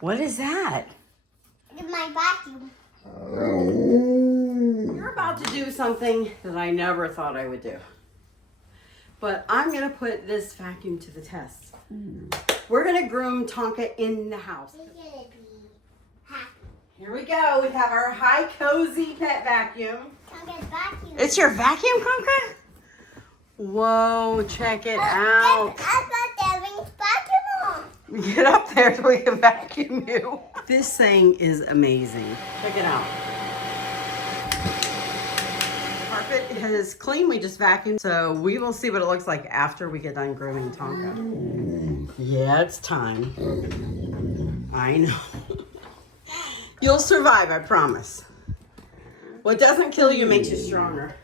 What is that? It's my vacuum. You're about to do something that I never thought I would do. But I'm going to put this vacuum to the test. We're going to groom Tonka in the house. It's gonna be happy. Here we go. We have our hicozy pet vacuum. Tonka's vacuum. It's your vacuum, Tonka? Whoa, check it out. Get up there so we can vacuum you. This thing is amazing. Check it out. Carpet is clean. We just vacuumed. So we will see what it looks like after we get done grooming Tonka. Yeah, it's time. I know. You'll survive, I promise. What doesn't kill you makes you stronger.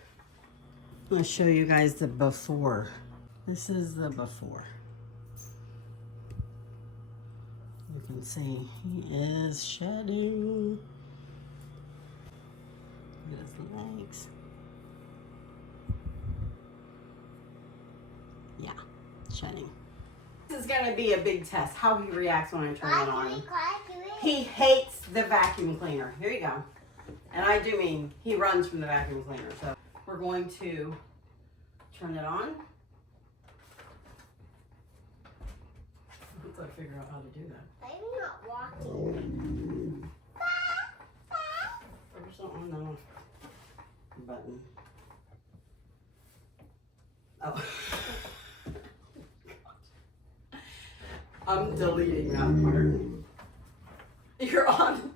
I'm going to show you guys the before. This is the before. You can see he is shedding. Look at his legs. Yeah, shedding. This is going to be a big test, how he reacts when I turn it on. He hates the vacuum cleaner. Here you go. And I do mean he runs from the vacuum cleaner. So we're going to turn it on. Once I figure out how to do that. I'm not walking. There's something on the button. Oh. I'm deleting that part. You're on.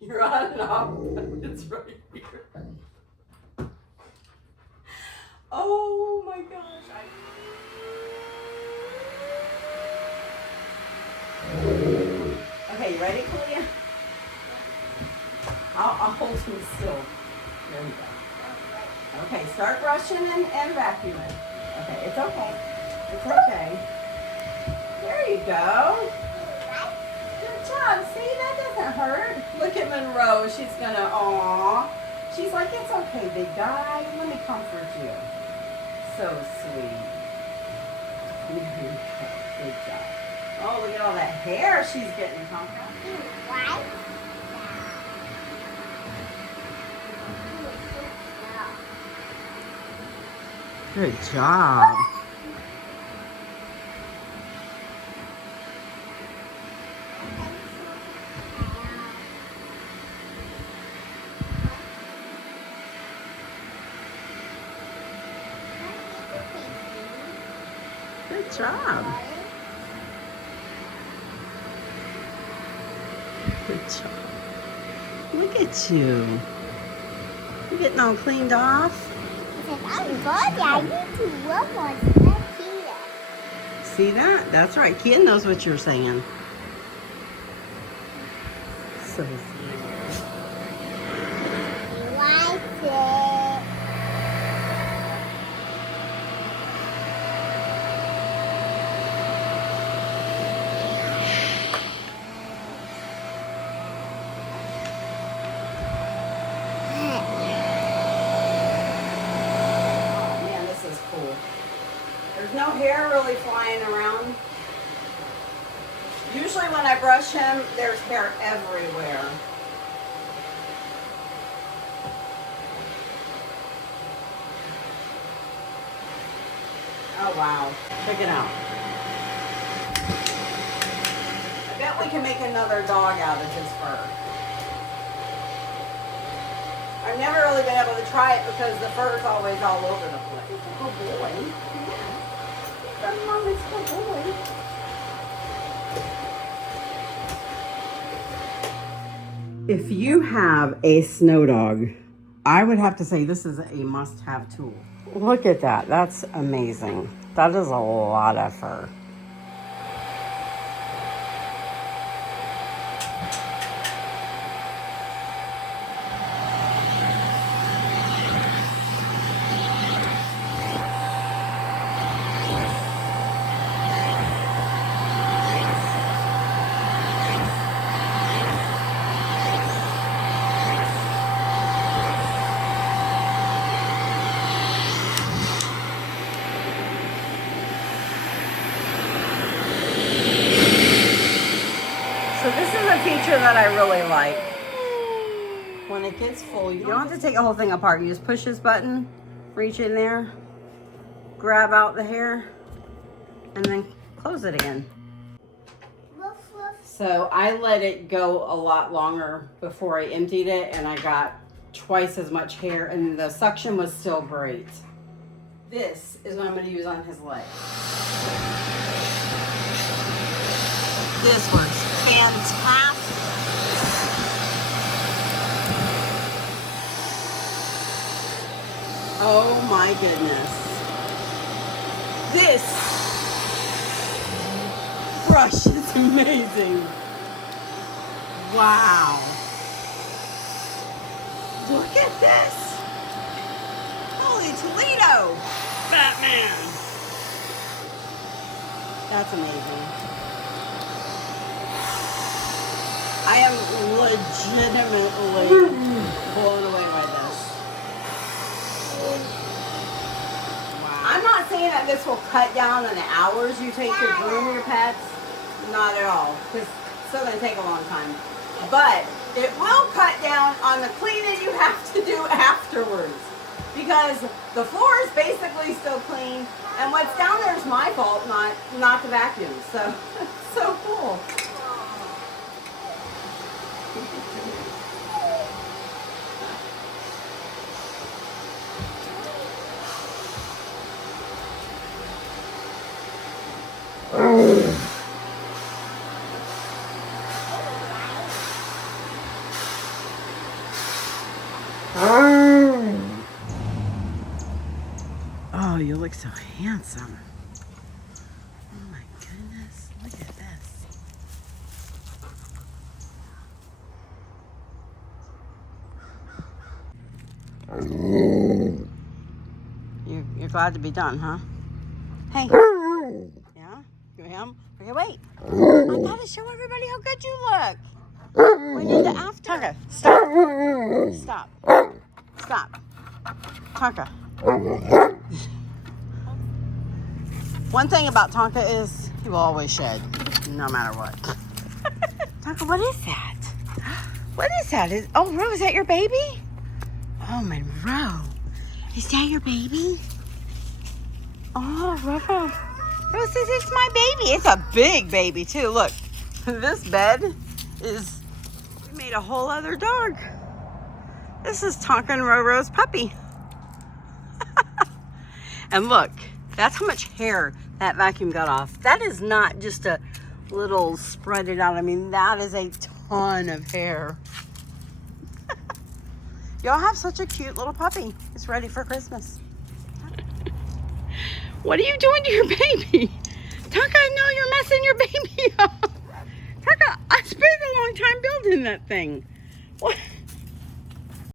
You're on and off. It's right here. Oh my gosh. Okay, you ready, Kalia? I'll hold him still. There we go. Okay, start brushing and vacuuming. Okay, it's okay. It's okay. There you go. Good job. See, that doesn't hurt. Look at Monroe. She's gonna, aw. She's like, it's okay, big guy. Let me comfort you. So sweet. Good job. Oh, look at all that hair she's getting, Tonka. What? Good job. Good job. Good job. Look at you. You're getting all cleaned off. I'm good. I need to work on that here. See that? That's right. Kia knows what you're saying. So sweet. Like it. There's no hair really flying around. Usually when I brush him, there's hair everywhere. Oh wow, check it out. I bet we can make another dog out of his fur. I've never really been able to try it because the fur is always all over the place. Oh boy. Mommy's good boy. If you have a snow dog, I would have to say this is a must-have tool. Look at that. That's amazing. That is a lot of fur. So this is a feature that I really like. When it gets full, you don't have to take the whole thing apart. You just push this button, reach in there, grab out the hair, and then close it again. So I let it go a lot longer before I emptied it, and I got twice as much hair, and the suction was still great. This is what I'm going to use on his leg. This works fantastic. Oh my goodness. This brush is amazing. Wow. Look at this. Holy Toledo. Batman. That's amazing. I am legitimately blown away by this. Wow. I'm not saying that this will cut down on the hours you take to groom your pets. Not at all, because it's still going to take a long time. But it will cut down on the cleaning you have to do afterwards. Because the floor is basically still clean, and what's down there is my fault, not the vacuum. So, it's so cool. Oh, you look so handsome. Oh my goodness, look at this. You're glad to be done, huh? Hey. Yeah? You him? Okay, wait. I gotta show everybody how good you look. We need the after. Tonka, stop. Stop. Stop. Tonka. One thing about Tonka is he will always shed, no matter what. Tonka, what is that? What is that? Oh, Ro, is that your baby? Oh, Monroe. Is that your baby? Oh, Ro. Ro says it's my baby. It's a big baby, too. Look, this bed is, we made a whole other dog. This is Tonka and Roro's puppy. And look, that's how much hair that vacuum got off. That is not just a little spread it out. I mean, that is a ton of hair. Y'all have such a cute little puppy. It's ready for Christmas. What are you doing to your baby? Tonka, I know you're messing your baby up. Tonka, I spent a long time building that thing. What?